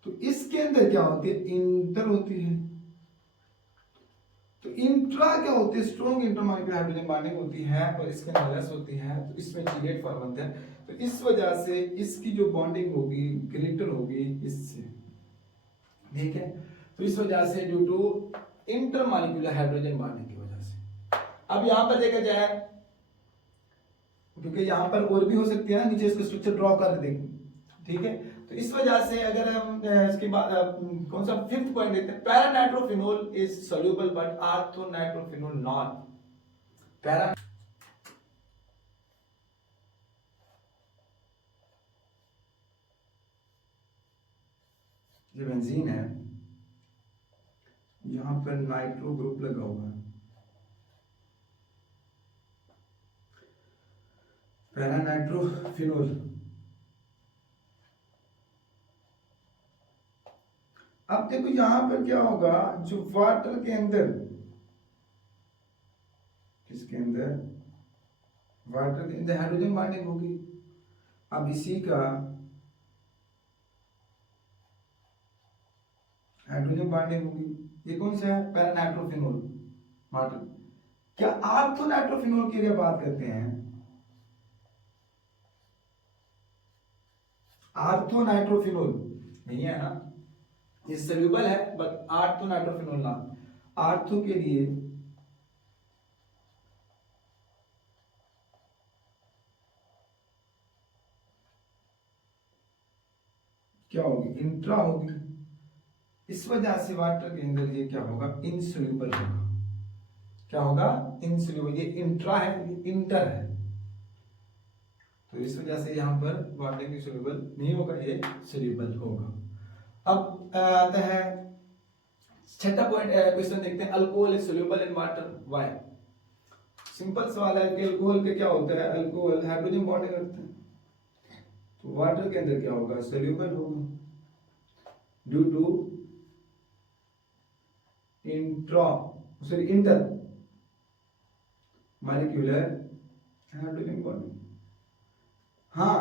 तो इसके अंदर क्या होती है, इंटर होती है। तो इंट्रा क्या होती है, स्ट्रॉन्ग इंटरमॉलिक्यूलर हाइड्रोजन बॉन्डिंग होती है और इसके अंदर लेस होती है, तो इसमें चीलेट फॉर्म बनता है। तो इस वजह से इसकी जो बॉन्डिंग होगी ग्रेटर होगी इससे, ठीक है। तो इस वजह से due to intermolecular hydrogen bonding की वजह से। अब यहां पर देखा जाए क्योंकि यहाँ पर और भी हो सकती है ना, नीचे इसको स्ट्रक्चर ड्रॉ कर देंगे, ठीक है। तो इस वजह से अगर हम इसके बाद कौन सा फिफ्थ पॉइंट देखते हैं, para nitrophenol is soluble but ortho nitrophenol not. Para जो बेंजीन है यहां पर नाइट्रो ग्रुप लगा हुआ है, पैरा नाइट्रोफिनोल। अब देखो यहां पर क्या होगा, जो वाटर के अंदर, किसके अंदर, वाटर के अंदर हाइड्रोजन बॉन्डिंग होगी। अब इसी का हाइड्रोजन बॉन्डिंग होगी, ये कौन सा है, पैरा नाइट्रोफिनोल वाटर। क्या आर्थो नाइट्रोफिनोल की अगर बात करते हैं, आर्थो नाइट्रोफिनोल नहीं है ना, ये सोल्यूबल है बट आर्थो नाइट्रोफिनोल ना। आर्थो के लिए क्या होगी, इंट्रा होगी। इस वजह से वाटर के अंदर ये क्या होगा, इनसोल्यूबल होगा। क्या होगा, इनसोल्यूबल। ये इंट्रा है, ये इंटर है, तो इस वजह से यहां पर वाटर की सोल्यूबल नहीं होगा, ये सोल्यूबल होगा। अब आता है छठा पॉइंट, क्वेश्चन देखते हैं, alcohol is soluble in water, why. Simple सवाल है कि अल्कोहल के क्या होता है, अल्कोहल हाइड्रोजन बॉन्डिंग करते हैं, तो वाटर के अंदर क्या होगा, सोल्यूबल होगा due to inter molecular hydrogen bonding. हाँ,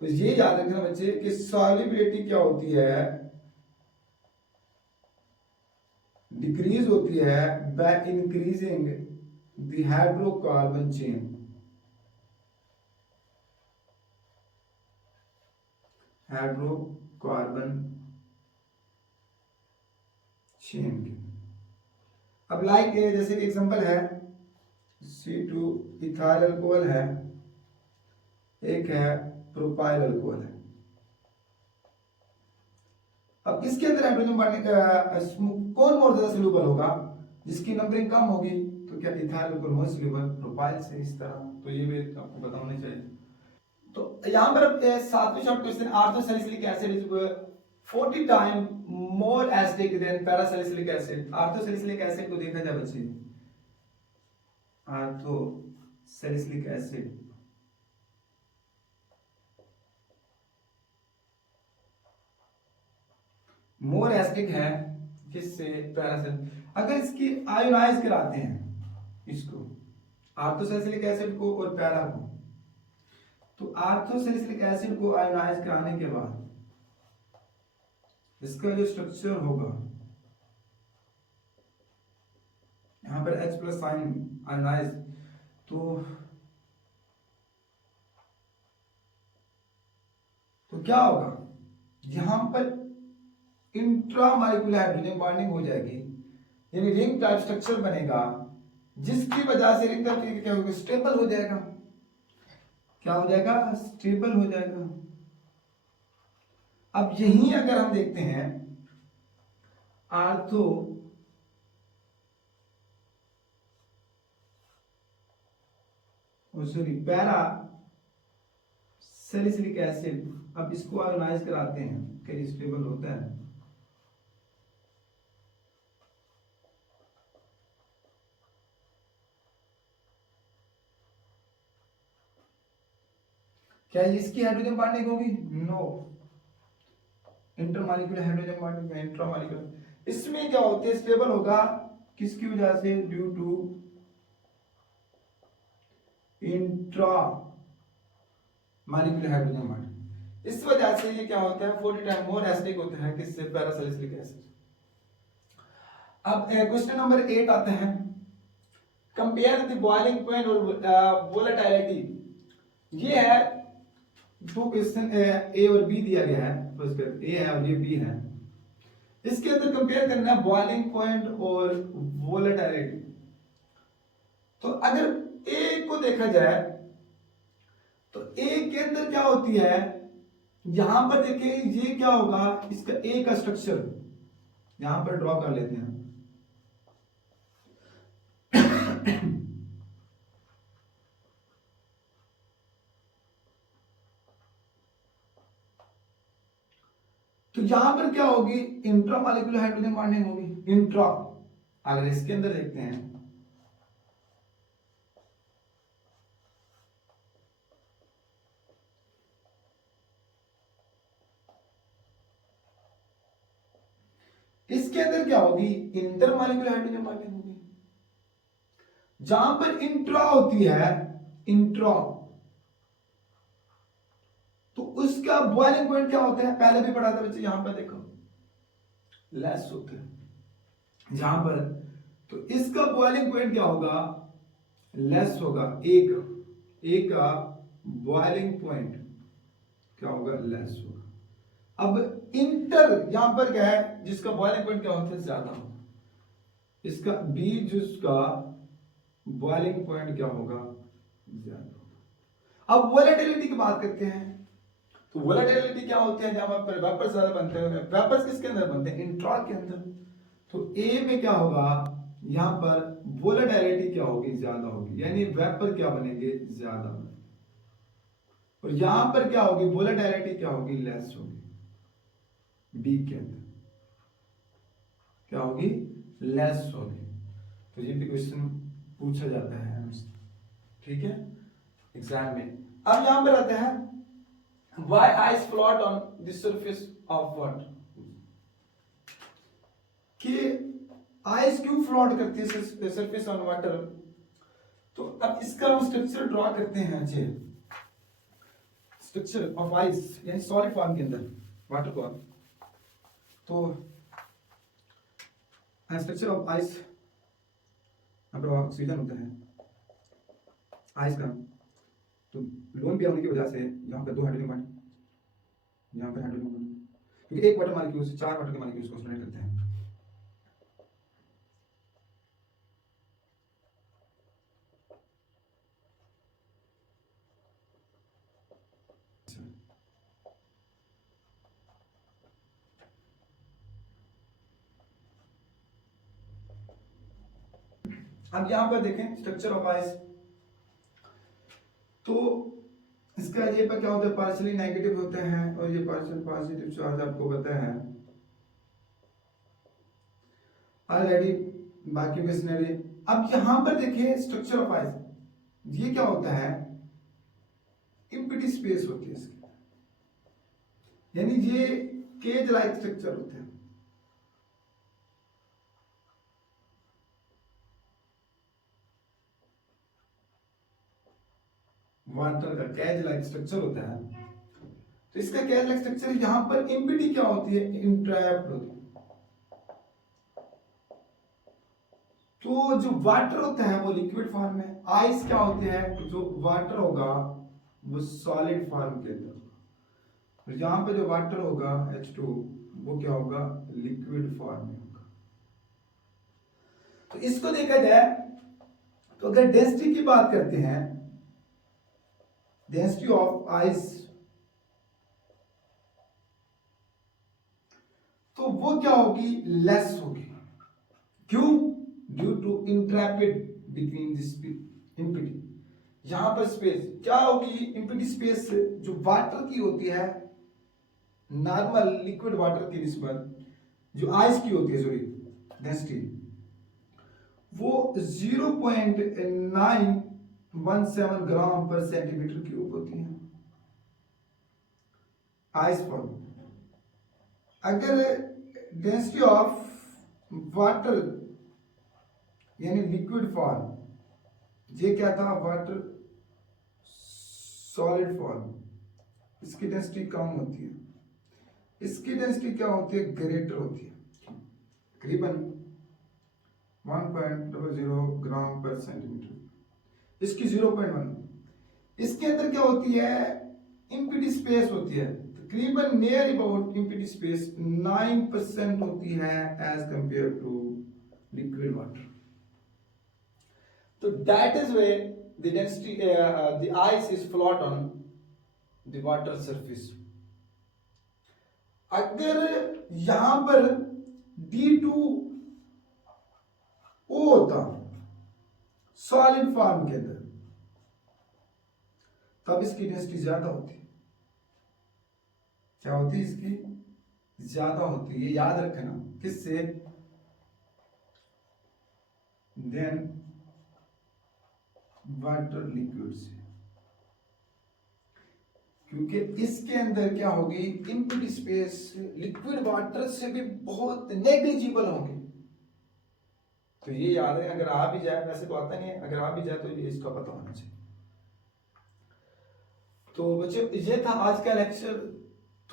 तो ये याद रखना बच्चे कि सॉल्युबिलिटी क्या होती है, डिक्रीज होती है by increasing the hydrocarbon chain. Hydrocarbon chain की। अब लाइक जैसे कि एग्जांपल है C2 इथाइल अल्कोहल है, एक है प्रोपाइल अल्कोहल है। अब इसके अंदर हाइड्रोजन बॉन्डिंग कौन मोर ज्यादा सोल्यूबल होगा, जिसकी नंबरिंग कम होगी, तो क्या ethyl alcohol more soluble, propyl से इस तरह। तो ये भी आपको पता होना चाहिए। तो यहाँ पर सातवें short question, orthosalicylic acid is 40 time more acidic than parasalicylic acid. Orthosalicylic acid को देखा जाए बच्चे, आर्थोसैलिसिलिक एसिड मोर एसिडिक है किससे, पैरासैलिसिलिक। अगर इसकी आयोनाइज कराते हैं इसको, आर्थोसैलिसिलिक एसिड को और पैरा को, तो आर्थोसैलिसिलिक एसिड को आयोनाइज कराने के बाद इसका जो स्ट्रक्चर होगा, यहां पर H प्लस साइन आयोनाइज, तो क्या होगा, यहां पर इंट्रामॉलिक्यूलर हाइड्रोजन बॉन्डिंग हो जाएगी, यानी रिंग टाइप स्ट्रक्चर बनेगा, जिसकी वजह से रिंग टाइप क्या होगा, स्टेबल हो जाएगा। क्या हो जाएगा, स्टेबल हो जाएगा। अब यही अगर हम देखते हैं ortho sorry para salicylic acid, अब इसको आयोनाइज कराते हैं, क्या स्टेबल होता है। क्या इसकी हाइड्रोजन बॉन्डिंग होगी, नो, इंटरमॉलिक्यूलर हाइड्रोजन बॉन्डिंग में इंट्रामॉलिक्यूलर। इसमें क्या होते है, स्टेबल होगा, किसकी वजह से, due to intramolecular hydrogen bonding. इस वजह से ये क्या होता है, 40 टाइम मोर एसिडिक होता है, किससे, पैरासैलिसिलिक एसिड। अब क्वेश्चन नंबर 8 आता है, कंपेयर द बॉइलिंग पॉइंट और वोलेटिलिटी। ये है दो क्वेश्चन, ए और बी दिया गया है, फर्स्ट ए है और ये बी है। इसके अंदर कंपेयर करना है बॉइलिंग पॉइंट और वोलेटिलिटी। तो अगर ए को देखा जाए ए के अंदर क्या होती है, यहां पर देखिए ये क्या होगा, इसका ए का स्ट्रक्चर यहां पर ड्रॉ कर लेते हैं। तो यहां पर क्या होगी, इंट्रा मॉलिक्यूलर हाइड्रोजन बॉन्डिंग होगी, इंट्रा। अगर इसके अंदर देखते हैं इसके अंदर क्या होगी, इंटर मॉलिक्यूलर हाइड्रोजन बॉन्डिंग होगी। जहां पर इंट्रा होती है, इंट्रा, तो उसका बॉइलिंग पॉइंट क्या होता है, पहले भी पढ़ा था बच्चे, यहां पर देखो लेस होता है जहां पर, तो इसका बॉइलिंग पॉइंट क्या होगा, लेस होगा, एक का बॉइलिंग पॉइंट क्या होगा, लेस होगा। अब इंटर यहां पर क्या है, जिसका बॉइलिंग पॉइंट क्या होता है, ज्यादा होगा, इसका बी जिसका बॉइलिंग पॉइंट क्या होगा, ज्यादा होगा। अब वोलेटिलिटी की बात करते हैं, तो वोलेटिलिटी क्या होती है, जहां पर वेपर्स ज्यादा बनते हैं, वेपर्स किसके अंदर बनते हैं, इंट्रा के अंदर। तो ए में क्या होगा, यहां पर वोलेटिलिटी क्या होगी, ज्यादा होगी, यानी वेपर क्या बनेंगे, ज्यादा बनेंगे। और यहां पर क्या होगी, वोलेटिलिटी क्या होगी, लेस होगी, बी के अंदर क्या होगी, लेस होगी। तो ये भी क्वेश्चन पूछा जाता है हमसे, ठीक है, एग्जाम में। अब यहां पर आते हैं, why ice float on the surface of water, कि आइस क्यों फ्लोट करती है सरफेस ऑन वाटर। तो अब इसका हम स्ट्रक्चर ड्रॉ करते हैं, अच्छे स्ट्रक्चर ऑफ आइस, यानी सॉलिड फॉर्म के अंदर वाटर को। तो स्ट्रक्चर ऑफ आइस, ऑक्सीजन होता है आइस का, तो लोन पेयर होने की वजह से यहाँ पर दो हाइड्रोजन बॉन्ड, यहाँ पर हाइड्रोजन बॉन्ड, क्योंकि एक वाटर मॉलिक्यूल से चार वाटर के मॉलिक्यूल्स को स्टोरेट करते हैं। अब यहां पर देखें स्ट्रक्चर ऑफ आइस, तो इसका ये पर क्या होता है, पार्शियली नेगेटिव होते हैं और ये पार्शियल पॉजिटिव चार्ज आपको पता है ऑलरेडी, बाकी में सिनेरियो। अब यहां पर देखिए स्ट्रक्चर ऑफ आइस, ये क्या होता है, एम्प्टी स्पेस होती है इसकी, यानी ये केज लाइक स्ट्रक्चर होते हैं। वाटर का कैज लाइक स्ट्रक्चर होता है, तो इसका कैज लाइक स्ट्रक्चर, यहां पर एम्प्टी क्या होती है, इंट्रैप्ड होती है। तो जो वाटर होता है वो लिक्विड फॉर्म में, आइस क्या होते हैं, जो वाटर होगा वो सॉलिड फॉर्म के अंदर, तो यहां पे जो वाटर होगा H2 वो क्या होगा, लिक्विड फॉर्म में होगा। तो इसको देखा जाए तो अगर डेंसिटी की बात करते हैं, डेंसिटी ऑफ आइस, तो वो क्या होगी, लेस होगी। क्यों, due to entrapped between this empty, यहां पर स्पेस क्या होगी, इम्पिटी स्पेस जो वाटर की होती है, नॉर्मल लिक्विड वाटर की निस्बत जो आइस की होती है, सॉरी डेंसिटी, वो 0.917 ग्राम पर सेंटीमीटर क्यूब होती है आइस फॉर्म। अगर डेंसिटी ऑफ वाटर यानी लिक्विड फॉर्म, ये क्या था, वाटर सॉलिड फॉर्म, इसकी डेंसिटी कम होती है, इसकी डेंसिटी क्या होती है, ग्रेटर होती है, करीबन 1.00 ग्राम पर सेंटीमीटर, इसकी 0.1। इसके अंदर क्या होती है, इम्पिटी स्पेस होती है, तकरीबन नियर अबाउट इम्पिटी स्पेस 9% होती है as compare to liquid water. तो that is way the density the ice is float on the water surface. अगर यहां पर D2O होता सॉलिड फॉर्म के अंदर, तब इसकी डेंसिटी ज्यादा होती। क्या होती इसकी? ज्यादा होती। ये याद रखना। किससे? देन वाटर लिक्विड से, क्योंकि इसके अंदर क्या होगी? इम्प्टी स्पेस लिक्विड वाटर से भी बहुत नेग्लिजिबल होगी। तो ये याद है, अगर आ भी जाए, वैसे तो आता नहीं है, अगर आ भी जाए तो ये इसका पता होना चाहिए। तो बच्चों ये था आज का लेक्चर।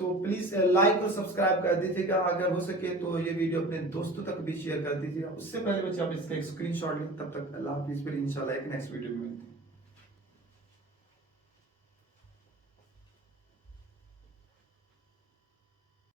तो प्लीज लाइक और सब्सक्राइब कर दीजिएगा, अगर हो सके तो ये वीडियो अपने दोस्तों तक भी शेयर कर दीजिएगा। उससे पहले बच्चे आप इसका एक स्क्रीनशॉट लें। तब तक अल्लाह हाफिज़, फिर इंशाल्लाह एक नेक्स्ट वीडियो में मिलते हैं।